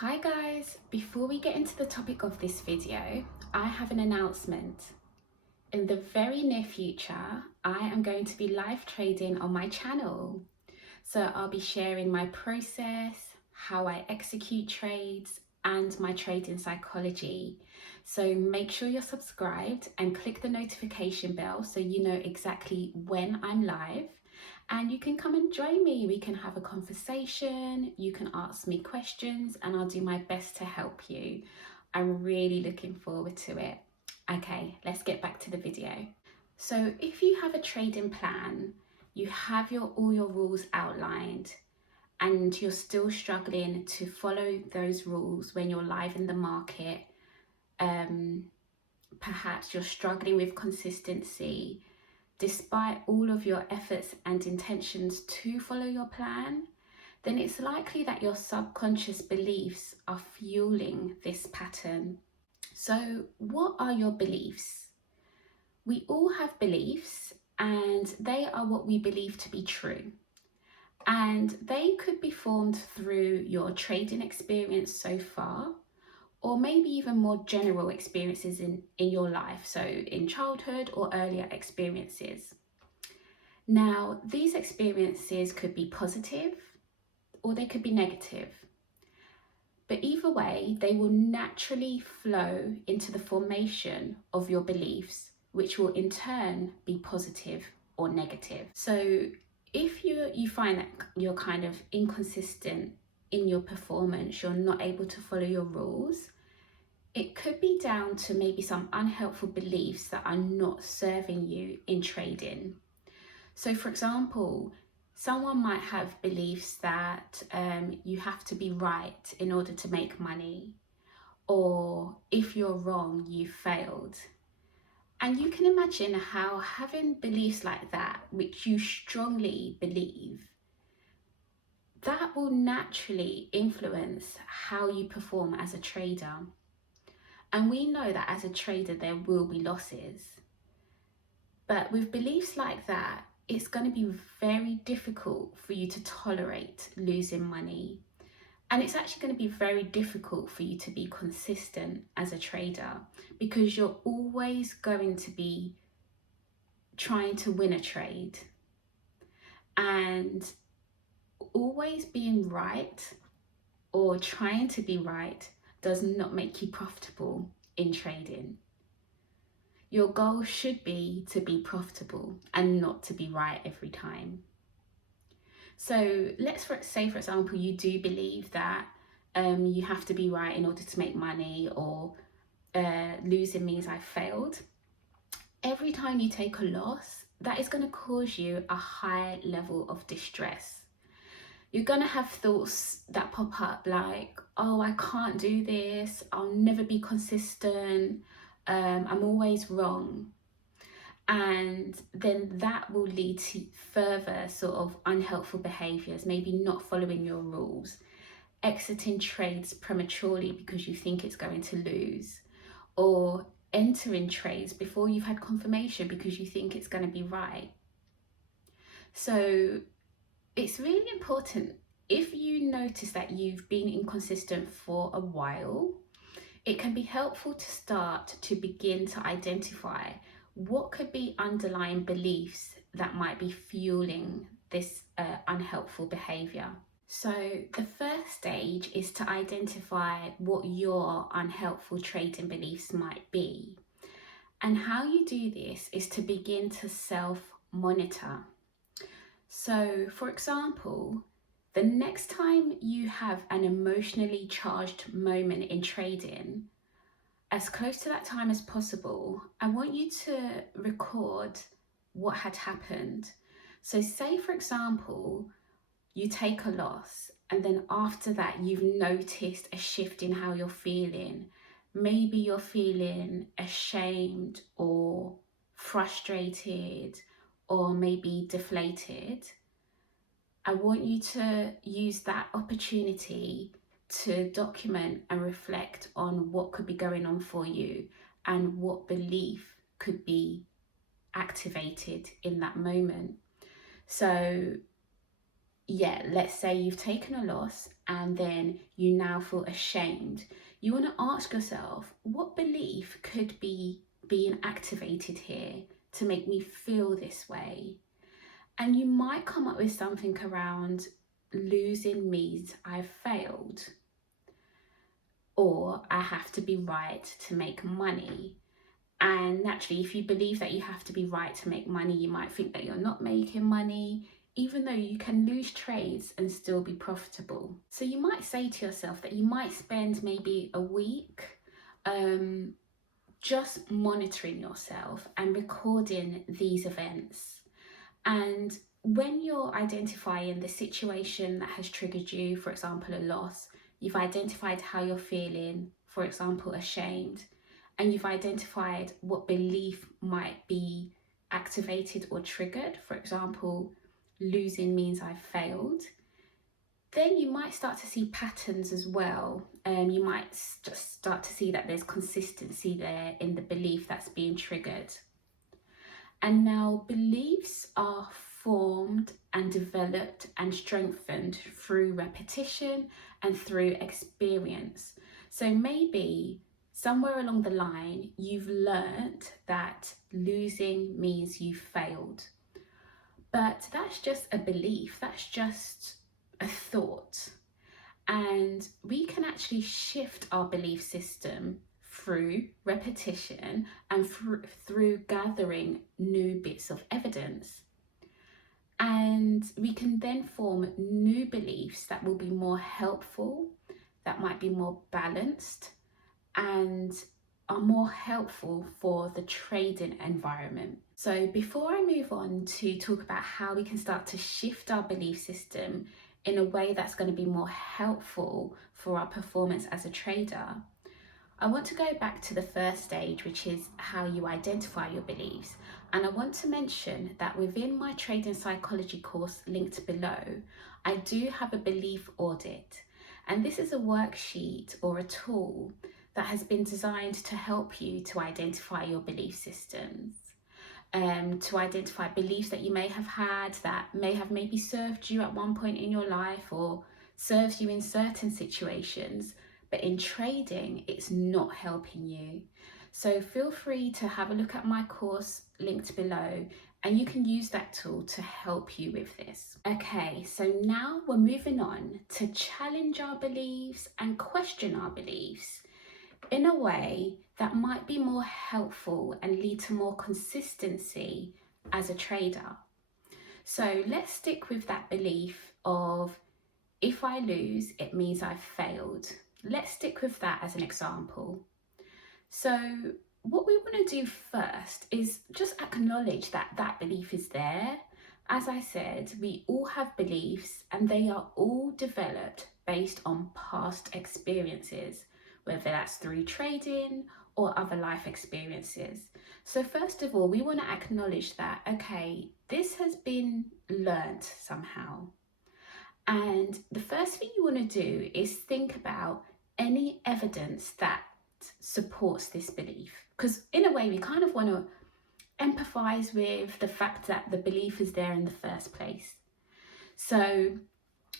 Hi guys, before we get into the topic of this video, I have an announcement. In the very near future, I am going to be live trading on my channel. So I'll be sharing my process, how I execute trades, and my trading psychology. So make sure you're subscribed and click the notification bell so you know exactly when I'm live. And you can come and join me. We can have a conversation, you can ask me questions, and I'll do my best to help you. I'm really looking forward to it. Okay, let's get back to the video. So if you have a trading plan, you have all your rules outlined, and you're still struggling to follow those rules when you're live in the market, perhaps you're struggling with consistency, despite all of your efforts and intentions to follow your plan, then it's likely that your subconscious beliefs are fueling this pattern. So, what are your beliefs? We all have beliefs, and they are what we believe to be true. And they could be formed through your trading experience so far, or maybe even more general experiences in your life, so in childhood or earlier experiences. Now, these experiences could be positive or they could be negative. But either way, they will naturally flow into the formation of your beliefs, which will in turn be positive or negative. So if you find that you're kind of inconsistent in your performance, you're not able to follow your rules, it could be down to maybe some unhelpful beliefs that are not serving you in trading. So for example, someone might have beliefs that you have to be right in order to make money, or if you're wrong, you failed. And you can imagine how having beliefs like that, which you strongly believe, that will naturally influence how you perform as a trader. And we know that as a trader, there will be losses. But with beliefs like that, it's going to be very difficult for you to tolerate losing money. And it's actually going to be very difficult for you to be consistent as a trader, because you're always going to be trying to win a trade. And always being right or trying to be right does not make you profitable in trading. Your goal should be to be profitable and not to be right every time. So let's say, for example, you do believe that you have to be right in order to make money, or losing means I failed. Every time you take a loss, that is going to cause you a high level of distress. You're going to have thoughts that pop up like, oh, I can't do this, I'll never be consistent, I'm always wrong. And then that will lead to further sort of unhelpful behaviours, maybe not following your rules, exiting trades prematurely because you think it's going to lose, or entering trades before you've had confirmation because you think it's going to be right. So it's really important, if you notice that you've been inconsistent for a while, it can be helpful to start to begin to identify what could be underlying beliefs that might be fueling this unhelpful behavior. So the first stage is to identify what your unhelpful trading beliefs might be. And how you do this is to begin to self-monitor. So for example, the next time you have an emotionally charged moment in trading, as close to that time as possible, I want you to record what had happened. So say, for example, you take a loss, and then after that, you've noticed a shift in how you're feeling. Maybe you're feeling ashamed or frustrated or maybe deflated. I want you to use that opportunity to document and reflect on what could be going on for you and what belief could be activated in that moment. So yeah, let's say you've taken a loss and then you now feel ashamed. You want to ask yourself, what belief could be being activated here to make me feel this way? And you might come up with something around losing means I've failed, or I have to be right to make money. And naturally, if you believe that you have to be right to make money, you might think that you're not making money, even though you can lose trades and still be profitable. So you might say to yourself that you might spend maybe a week just monitoring yourself and recording these events. And when you're identifying the situation that has triggered you, for example, a loss, you've identified how you're feeling, for example, ashamed, and you've identified what belief might be activated or triggered, for example, losing means I've failed, then you might start to see patterns as well. You might just start to see that there's consistency there in the belief that's being triggered. And now beliefs are formed and developed and strengthened through repetition and through experience. So maybe somewhere along the line, you've learnt that losing means you failed. But that's just a belief, that's just a thought. And we can actually shift our belief system through repetition and through gathering new bits of evidence. And we can then form new beliefs that will be more helpful, that might be more balanced, and are more helpful for the trading environment. So before I move on to talk about how we can start to shift our belief system in a way that's going to be more helpful for our performance as a trader, I want to go back to the first stage, which is how you identify your beliefs. And I want to mention that within my trading psychology course linked below, I do have a belief audit. And this is a worksheet or a tool that has been designed to help you to identify your belief systems, to identify beliefs that you may have had that may have maybe served you at one point in your life or serves you in certain situations, but in trading, it's not helping you. So feel free to have a look at my course linked below, and you can use that tool to help you with this. Okay, so now we're moving on to challenge our beliefs and question our beliefs in a way that might be more helpful and lead to more consistency as a trader. So let's stick with that belief of, if I lose, it means I've failed. Let's stick with that as an example. So what we want to do first is just acknowledge that that belief is there. As I said, we all have beliefs and they are all developed based on past experiences, whether that's through trading or other life experiences. So first of all, we want to acknowledge that, okay, this has been learnt somehow. And the first thing you want to do is think about any evidence that supports this belief. Because in a way, we kind of want to empathize with the fact that the belief is there in the first place. So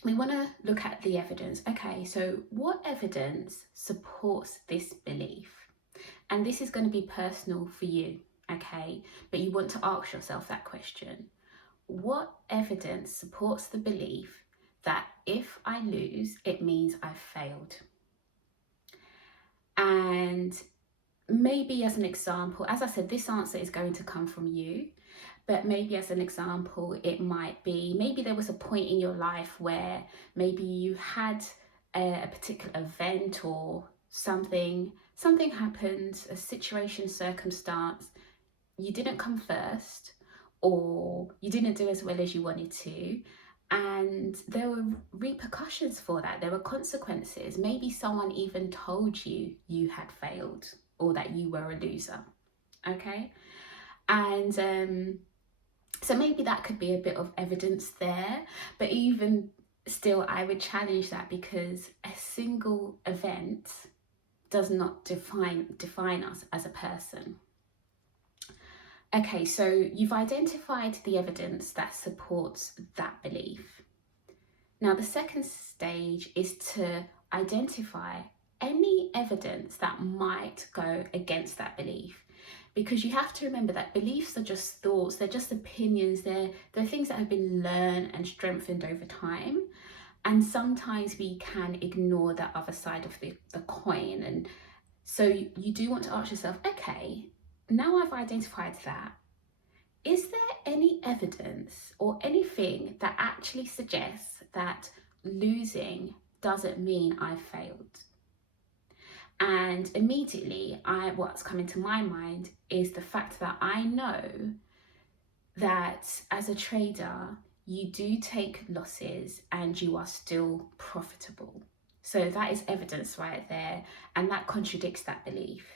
we want to look at the evidence. Okay, so what evidence supports this belief? And this is going to be personal for you, okay? But you want to ask yourself that question. What evidence supports the belief that if I lose, it means I've failed? And maybe as an example, as I said, this answer is going to come from you, but maybe as an example, it might be, maybe there was a point in your life where maybe you had a particular event or something happened, a situation, circumstance, you didn't come first, or you didn't do as well as you wanted to, and there were repercussions for that, there were consequences. Maybe someone even told you you had failed or that you were a loser, okay? And so maybe that could be a bit of evidence there, but even still, I would challenge that, because a single event does not define us as a person. Okay, so you've identified the evidence that supports that belief. Now, the second stage is to identify any evidence that might go against that belief. Because you have to remember that beliefs are just thoughts, they're just opinions, they're things that have been learned and strengthened over time. And sometimes we can ignore the other side of the coin. And so you do want to ask yourself, okay, now I've identified that, is there any evidence or anything that actually suggests that losing doesn't mean I've failed? And immediately, what's coming to my mind is the fact that I know that as a trader, you do take losses and you are still profitable. So that is evidence right there, and that contradicts that belief.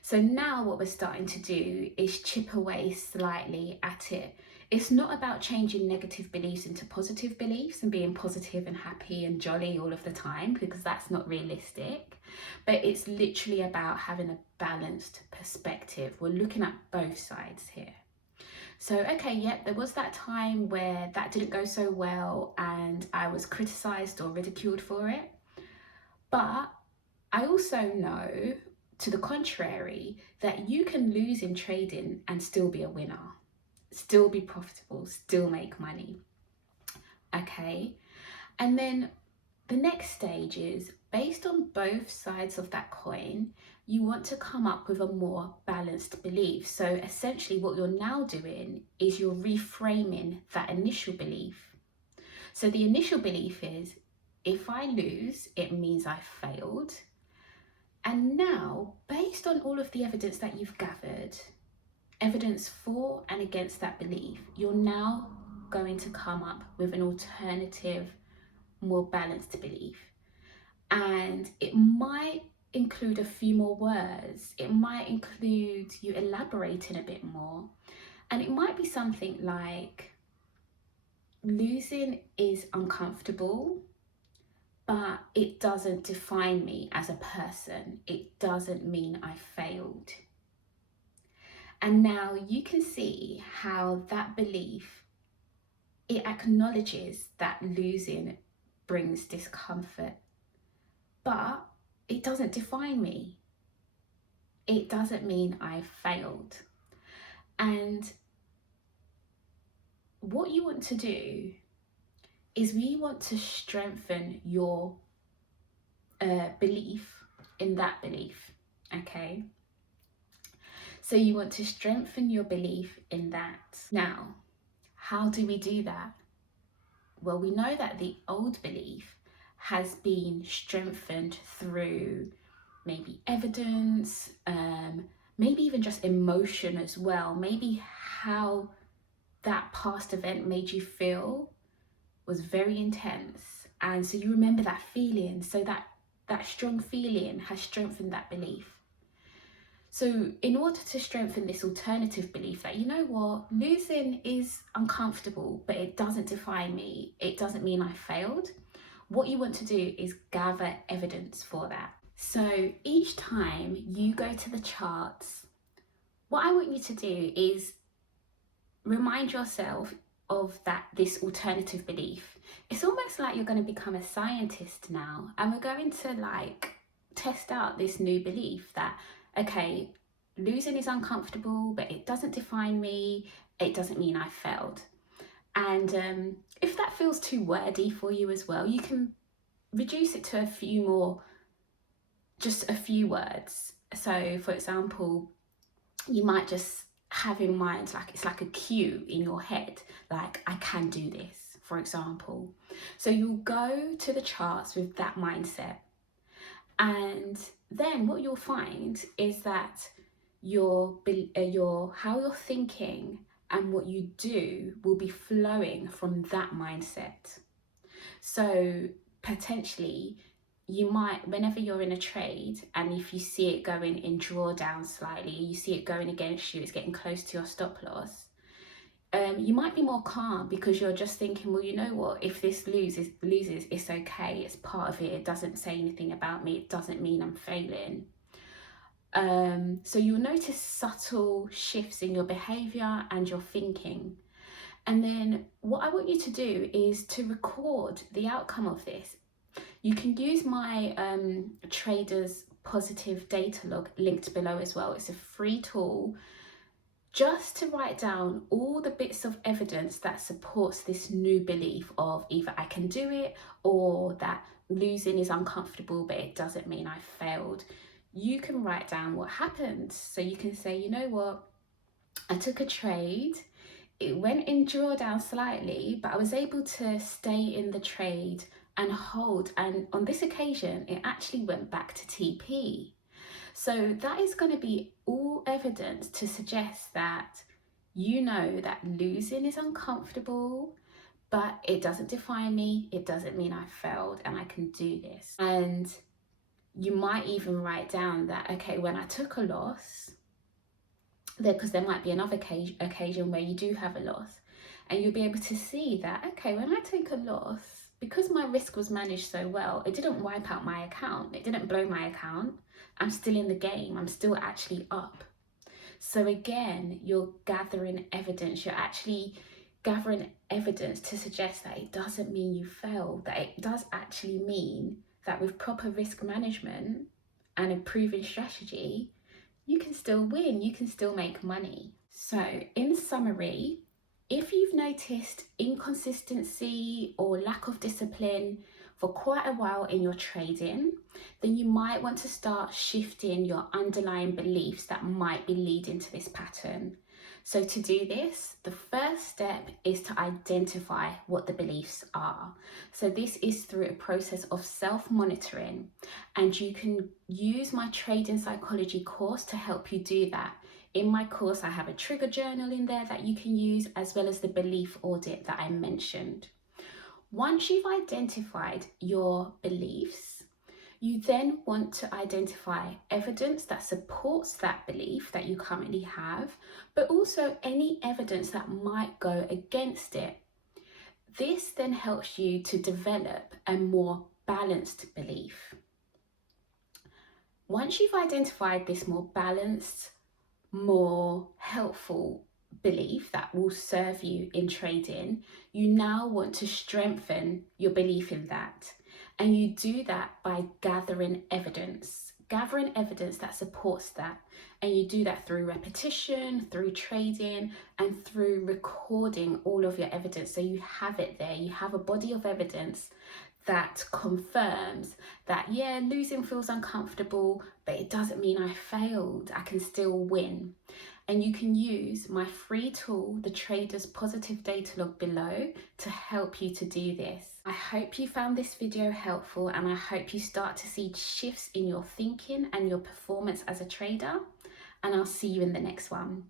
So now what we're starting to do is chip away slightly at it. It's not about changing negative beliefs into positive beliefs and being positive and happy and jolly all of the time, because that's not realistic. But it's literally about having a balanced perspective. We're looking at both sides here. So, okay, yep, there was that time where that didn't go so well and I was criticized or ridiculed for it. But I also know, to the contrary, that you can lose in trading and still be a winner, still be profitable, still make money. Okay, and then the next stage is, based on both sides of that coin, you want to come up with a more balanced belief. So essentially what you're now doing is you're reframing that initial belief. So the initial belief is, if I lose, it means I failed. And now, based on all of the evidence that you've gathered, evidence for and against that belief, you're now going to come up with an alternative, more balanced belief. And it might include a few more words. It might include you elaborating a bit more. And it might be something like, losing is uncomfortable, but it doesn't define me as a person. It doesn't mean I failed. And now you can see how that belief, it acknowledges that losing brings discomfort, but it doesn't define me. It doesn't mean I failed. And what you want to do is we want to strengthen your belief in that belief, okay? So you want to strengthen your belief in that. Now, how do we do that? Well, we know that the old belief has been strengthened through maybe evidence, maybe even just emotion as well. Maybe how that past event made you feel was very intense. And so you remember that feeling. So that strong feeling has strengthened that belief. So in order to strengthen this alternative belief that, you know what, losing is uncomfortable, but it doesn't define me, it doesn't mean I failed, what you want to do is gather evidence for that. So each time you go to the charts, what I want you to do is remind yourself of this alternative belief. It's almost like you're going to become a scientist now, and we're going to test out this new belief that, okay, losing is uncomfortable, but it doesn't define me, it doesn't mean I failed. And if that feels too wordy for you as well, you can reduce it to just a few words. So for example, you might just have in mind, it's like a cue in your head, like, I can do this, for example. So you'll go to the charts with that mindset. And then what you'll find is that how you're thinking and what you do will be flowing from that mindset. So potentially you might, whenever you're in a trade and if you see it going in drawdown slightly, you see it going against you, it's getting close to your stop loss, you might be more calm because you're just thinking, well, you know what, if this loses, it's okay, it's part of it, it doesn't say anything about me, it doesn't mean I'm failing. So you'll notice subtle shifts in your behavior and your thinking. And then what I want you to do is to record the outcome of this. You can use my Traders Positive Data Log linked below as well. It's a free tool just to write down all the bits of evidence that supports this new belief of either I can do it or that losing is uncomfortable, but it doesn't mean I failed. You can write down what happened. So you can say, you know what, I took a trade, it went in drawdown slightly, but I was able to stay in the trade and hold. And on this occasion, it actually went back to TP. So that is going to be all evidence to suggest that you know that losing is uncomfortable, but it doesn't define me. It doesn't mean I failed and I can do this. And you might even write down that, okay, when I took a loss, because there might be another occasion where you do have a loss, and you'll be able to see that, okay, when I take a loss, because my risk was managed so well, it didn't wipe out my account, it didn't blow my account. I'm still in the game, I'm still actually up. So again, you're gathering evidence, you're actually gathering evidence to suggest that it doesn't mean you failed, that it does actually mean that with proper risk management and a proven strategy, you can still win, you can still make money. So in summary, if you've noticed inconsistency or lack of discipline for quite a while in your trading, then you might want to start shifting your underlying beliefs that might be leading to this pattern. So to do this, the first step is to identify what the beliefs are. So this is through a process of self-monitoring, and you can use my trading psychology course to help you do that. In my course, I have a trigger journal in there that you can use, as well as the belief audit that I mentioned. Once you've identified your beliefs, you then want to identify evidence that supports that belief that you currently have, but also any evidence that might go against it. This then helps you to develop a more balanced belief. Once you've identified this more balanced, more helpful belief that will serve you in trading, you now want to strengthen your belief in that. And you do that by gathering evidence that supports that. And you do that through repetition, through trading, and through recording all of your evidence. So you have it there, you have a body of evidence that confirms that, yeah, losing feels uncomfortable, but it doesn't mean I failed. I can still win. And you can use my free tool, the Traders Positive Data Log below, to help you to do this. I hope you found this video helpful, and I hope you start to see shifts in your thinking and your performance as a trader. And I'll see you in the next one.